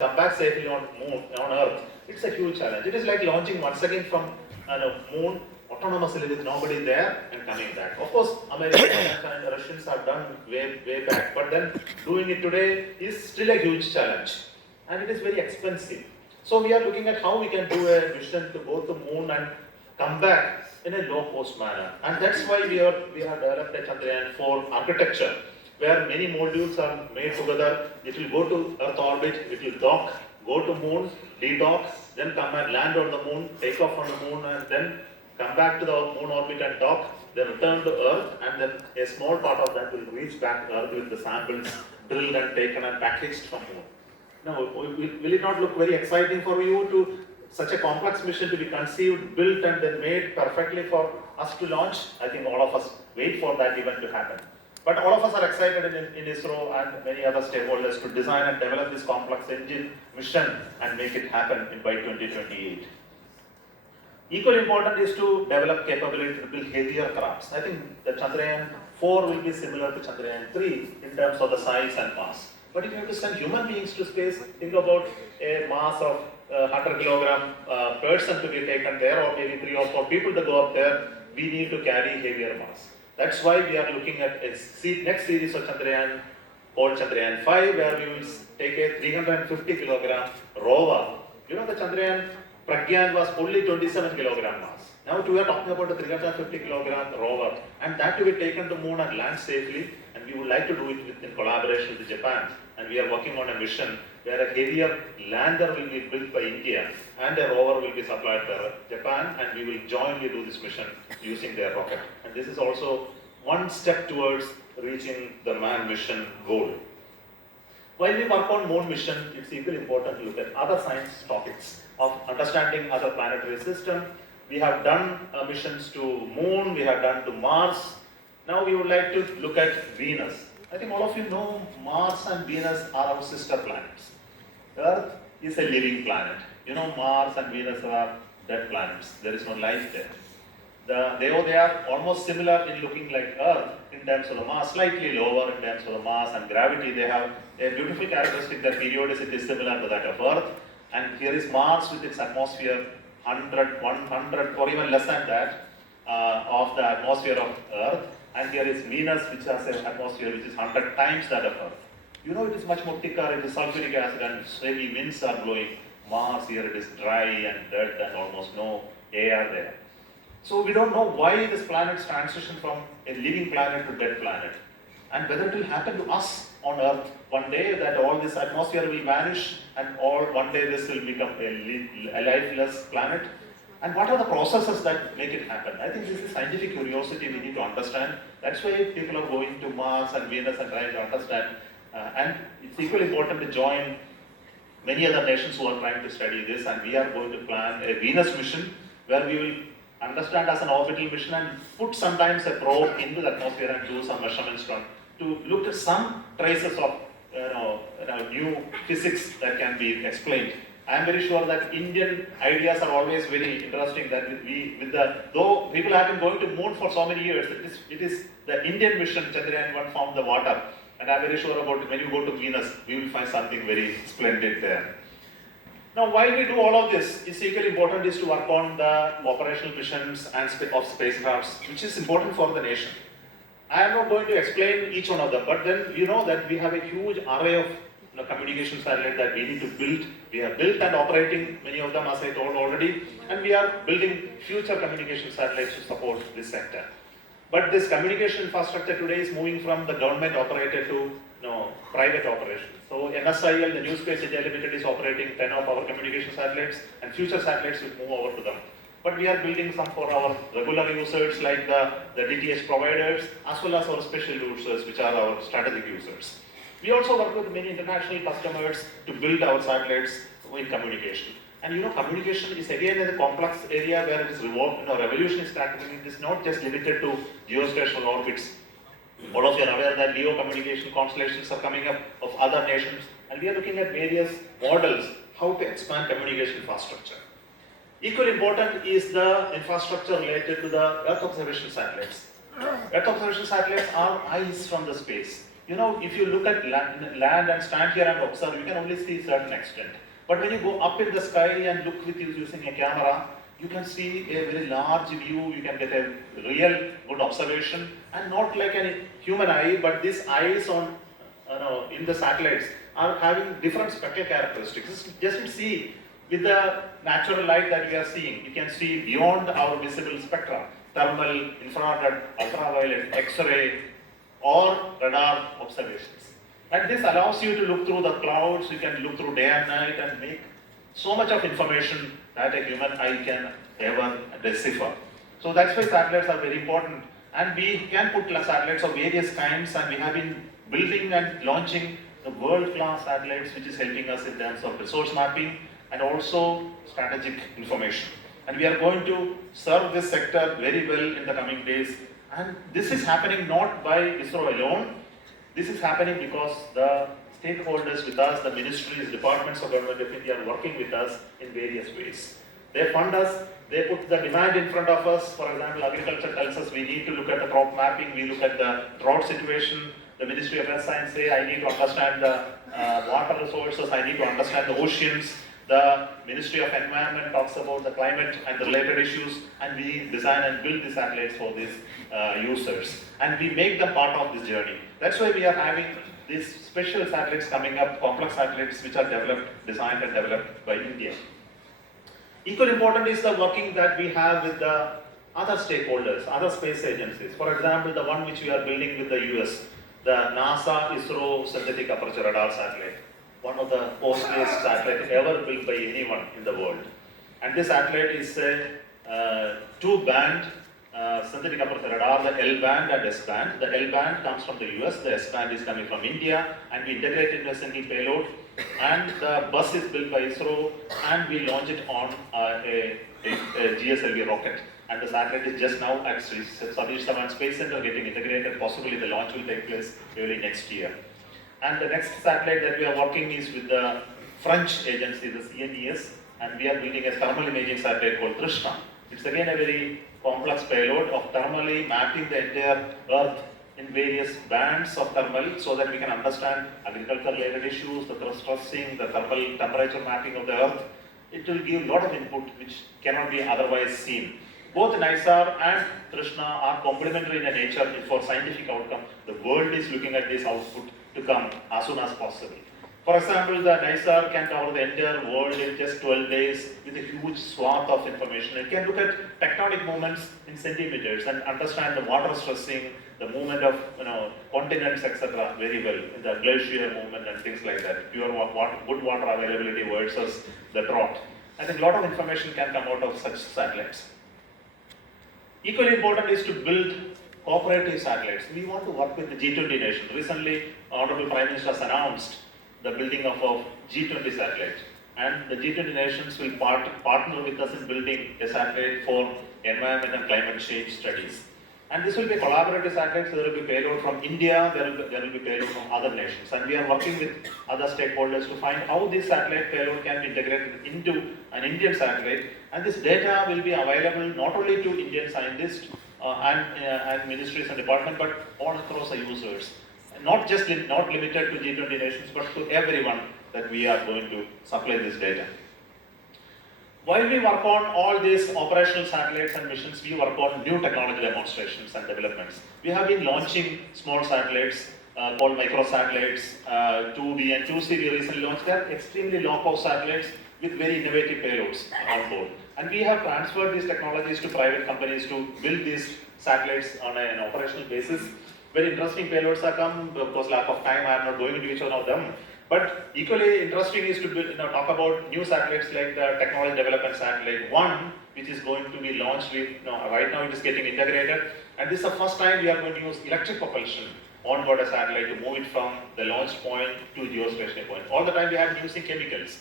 come back safely on Earth, it's a huge challenge. It is like launching once again from moon autonomously with nobody there and coming back. Of course, Americans and Russians have done way back, but then doing it today is still a huge challenge, and it is very expensive. So we are looking at how we can do a mission to go to moon and come back in a low-cost manner, and that's why we have developed a Chandrayaan-4 architecture, where many modules are made together. It will go to Earth orbit, it will dock, go to moon, de-dock, then come and land on the moon, take off on the moon, and then come back to the moon orbit and dock, then return to Earth, and then a small part of that will reach back to Earth with the samples drilled and taken and packaged from moon. Now, will it not look very exciting for you to such a complex mission to be conceived, built, and then made perfectly for us to launch? I think all of us wait for that event to happen. But all of us are excited in ISRO and many other stakeholders to design and develop this complex engine mission and make it happen by 2028. Equally important is to develop capability to build heavier crafts. I think the Chandrayaan-4 will be similar to Chandrayaan-3 in terms of the size and mass. But if you have to send human beings to space, think about a mass of 100 kilogram person to be taken there, or maybe 3 or 4 people to go up there. We need to carry heavier mass. That's why we are looking at a next series of Chandrayaan called Chandrayaan-5, where we will take a 350 kilogram rover. You know, the Chandrayaan Pragyan was only 27 kilogram mass. Now we are talking about a 350 kilogram rover, and that to be taken to moon and land safely. And we would like to do it in collaboration with Japan. And we are working on a mission where a heavier lander will be built by India and a rover will be supplied by Japan, and we will jointly do this mission using their rocket. And this is also one step towards reaching the manned mission goal. While we work on moon mission, it's equally important to look at other science topics of understanding other planetary system. We have done missions to moon, we have done to Mars. Now we would like to look at Venus. I think all of you know Mars and Venus are our sister planets. Earth is a living planet. You know, Mars and Venus are dead planets. There is no life there. They are almost similar in looking like Earth in terms of the mass, slightly lower in terms of the mass and gravity. They have a beautiful characteristic that periodicity is similar to that of Earth. And here is Mars with its atmosphere 100, 100 or even less than that of the atmosphere of Earth. And here is Venus, which has an atmosphere which is 100 times that of Earth. You know, it is much more thicker, it is sulfuric acid and heavy winds are blowing. Mars, here it is dry and dead and almost no air there. So we don't know why this planet's transition from a living planet to dead planet, and whether it will happen to us on Earth one day, that all this atmosphere will vanish and one day this will become a lifeless planet. And what are the processes that make it happen? I think this is scientific curiosity we need to understand. That's why people are going to Mars and Venus and trying to understand. And it's equally important to join many other nations who are trying to study this, and we are going to plan a Venus mission where we will understand as an orbital mission and put sometimes a probe into the atmosphere and do some measurements to look at some traces of new physics that can be explained. I am very sure that Indian ideas are always very interesting. That though people have been going to moon for so many years, it is the Indian mission Chandrayaan-1 found the water, and I am very sure about when you go to Venus, we will find something very splendid there. Now, while we do all of this, it's equally important is to work on the operational missions and of spacecrafts, which is important for the nation. I am not going to explain each one of them, but then you know that we have a huge array of communication satellites that we need to build. We have built and operating many of them, as I told already, and we are building future communication satellites to support this sector. But this communication infrastructure today is moving from the government operated to private operation. So NSIL, the New Space India Limited, is operating 10 of our communication satellites, and future satellites will move over to them. But we are building some for our regular users like the DTH providers, as well as our special users, which are our strategic users. We also work with many international customers to build our satellites in communication. And you know, communication is again a complex area where it is revolution is happening. It is not just limited to geospatial orbits. All of you are aware that LEO communication constellations are coming up of other nations, and we are looking at various models how to expand communication infrastructure. Equally important is the infrastructure related to the Earth observation satellites. Earth observation satellites are eyes from the space. You know, if you look at land and stand here and observe, you can only see a certain extent. But when you go up in the sky and look with you using a camera, you can see a very large view, you can get a real good observation, and not like a human eye, but these eyes on, in the satellites are having different spectral characteristics. Just see with the natural light that we are seeing, you can see beyond our visible spectra, thermal, infrared, ultraviolet, X-ray, or radar observations. And this allows you to look through the clouds, you can look through day and night and make so much of information that a human eye can ever decipher. So that's why satellites are very important. And we can put satellites of various kinds, and we have been building and launching the world-class satellites, which is helping us in terms of resource mapping and also strategic information. And we are going to serve this sector very well in the coming days. And this is happening not by ISRO alone. This is happening because the stakeholders with us, the ministries, departments of Government of India are working with us in various ways. They fund us, they put the demand in front of us. For example, agriculture tells us we need to look at the crop mapping, we look at the drought situation. The Ministry of Earth Science say I need to understand the water resources, I need to understand the oceans. The Ministry of Environment talks about the climate and the related issues, and we design and build the satellites for these users. And we make them part of this journey. That's why we are having these special satellites coming up, complex satellites which are developed, designed and developed by India. Equally important is the working that we have with the other stakeholders, other space agencies. For example, the one which we are building with the US, the NASA ISRO Synthetic Aperture Radar Satellite, one of the costliest satellites ever built by anyone in the world. And this satellite is a two-band synthetic aperture radar, the L band and S band. The L band comes from the US, the S band is coming from India, and we integrate it into a single payload. And the bus is built by ISRO, and we launch it on a GSLV rocket. And the satellite is just now at Satish Dhawan Space Center getting integrated. Possibly the launch will take place early next year. And the next satellite that we are working is with the French agency, the CNES, and we are building a thermal imaging satellite called Trishna. It's again a very complex payload of thermally mapping the entire Earth in various bands of thermal so that we can understand agriculture related issues, the stressing, the thermal temperature mapping of the Earth. It will give a lot of input which cannot be otherwise seen. Both NISAR and Trishna are complementary in nature for scientific outcome. The world is looking at this output to come as soon as possible. For example, the NISAR can cover the entire world in just 12 days with a huge swath of information. It can look at tectonic movements in centimeters and understand the water stressing, the movement of continents, etc. very well, in the glacier movement and things like that. Pure good water availability versus the drought. I think a lot of information can come out of such satellites. Equally important is to build cooperative satellites. We want to work with the G20 nations. Recently, Honorable Prime Minister has announced the building of a G20 satellite. And the G20 nations will partner with us in building a satellite for environment and climate change studies. And this will be collaborative satellites. There will be payload from India, there will be payload from other nations. And we are working with other stakeholders to find how this satellite payload can be integrated into an Indian satellite. And this data will be available not only to Indian scientists and ministries and departments, but all across the users. Not limited to G20 nations, but to everyone that we are going to supply this data. While we work on all these operational satellites and missions, we work on new technology demonstrations and developments. We have been launching small satellites called microsatellites, 2B and 2C we recently launched. They are extremely low-cost satellites with very innovative payloads on board. And we have transferred these technologies to private companies to build these satellites on an operational basis. Very interesting payloads are come, because lack of time I am not going into each one of them. But equally interesting is to talk about new satellites like the Technology Development Satellite 1, which is going to be launched with, right now it is getting integrated. And this is the first time we are going to use electric propulsion on board a satellite to move it from the launch point to geostationary point. All the time we have been using chemicals,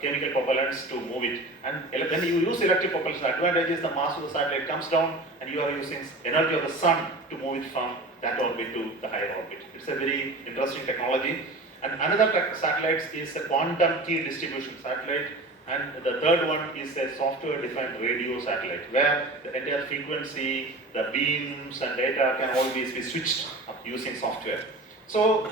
chemical propellants to move it. And when you use electric propulsion, the advantage is the mass of the satellite comes down and you are using energy of the sun to move it from that orbit to the higher orbit. It's a very interesting technology. And another satellite is a quantum key distribution satellite, and the third one is a software-defined radio satellite, where the entire frequency, the beams and data can always be switched up using software. So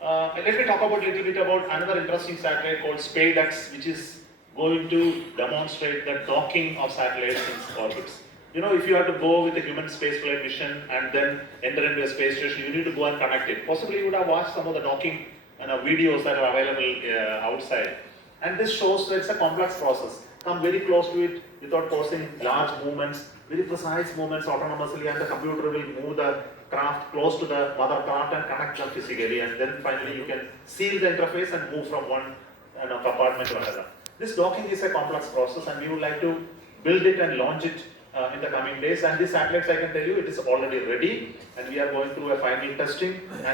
let me talk about a little bit about another interesting satellite called SpaceX, which is going to demonstrate the docking of satellites in orbits. You know, if you have to go with a human spaceflight mission and then enter into a space station, you need to go and connect it. Possibly you would have watched some of the docking videos that are available outside. And this shows that it's a complex process. Come very close to it without causing large movements, very precise movements autonomously, and the computer will move the craft close to the mother craft and connect them physically, and then finally you can seal the interface and move from one compartment to another. This docking is a complex process, and we would like to build it and launch it in the coming days. And these satellites, I can tell you, it is already ready, and we are going through a final testing.